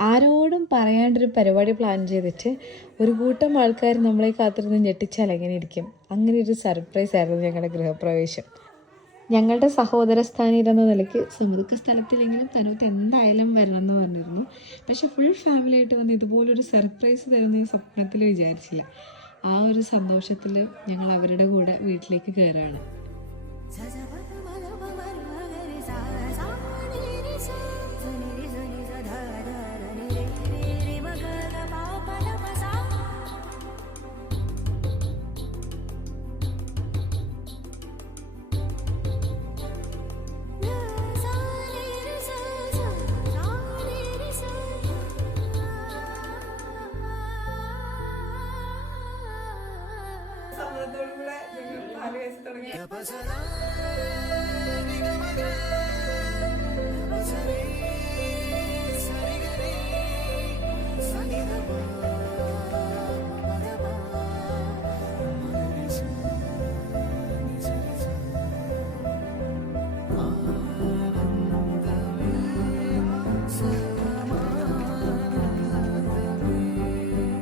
ആരോടും പറയാണ്ടൊരു പരിപാടി പ്ലാൻ ചെയ്തിട്ട് ഒരു കൂട്ടം ആൾക്കാർ നമ്മളെ കാത്തിരുന്ന് ഞെട്ടിച്ചാൽ എങ്ങനെ ഇരിക്കും? അങ്ങനെ ഒരു സർപ്രൈസ് ആയിരുന്നു ഞങ്ങളുടെ ഗൃഹപ്രവേശം. ഞങ്ങളുടെ സഹോദര സ്ഥാനീയർ എന്ന നിലയ്ക്ക് സമുദ്ര സ്ഥലത്തിലെങ്കിലും തനൂത്ത് എന്തായാലും വരണം എന്ന് പറഞ്ഞിരുന്നു. പക്ഷെ ഫുൾ ഫാമിലി ആയിട്ട് വന്ന് ഇതുപോലൊരു സർപ്രൈസ് തരുന്ന ഈ സ്വപ്നത്തിൽ വിചാരിച്ചില്ല. ആ ഒരു സന്തോഷത്തിൽ ഞങ്ങൾ അവരുടെ കൂടെ വീട്ടിലേക്ക് കയറുകയാണ് സമ്മതത്തോടുകൂടെ ഞങ്ങൾ ആലോചിച്ച് തുടങ്ങി.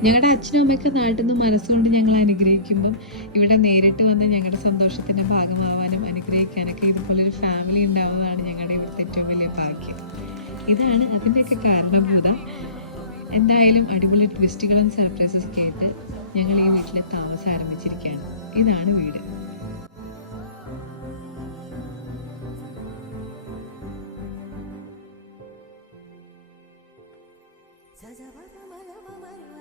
ഞങ്ങളുടെ അച്ഛനും അമ്മയൊക്കെ നാട്ടിൽ നിന്ന് മനസ്സുകൊണ്ട് ഞങ്ങൾ അനുഗ്രഹിക്കുമ്പം ഇവിടെ നേരിട്ട് വന്ന് ഞങ്ങളുടെ സന്തോഷത്തിന്റെ ഭാഗമാവാനും അനുഗ്രഹിക്കാനൊക്കെ ഇതുപോലൊരു ഫാമിലി ഉണ്ടാവുന്നതാണ് ഞങ്ങളുടെ ഇവിടുത്തെ ഏറ്റവും വലിയ ഭാഗ്യം. ഇതാണ് അതിന്റെയൊക്കെ കാരണഭൂതം. എന്തായാലും അടിപൊളി ട്വിസ്റ്റുകളും സർപ്രൈസസ് കേട്ട് ഞങ്ങൾ ഈ വീട്ടിലെ താമസം ആരംഭിച്ചിരിക്കുകയാണ്. ഇതാണ് വീട്. സജവത Baba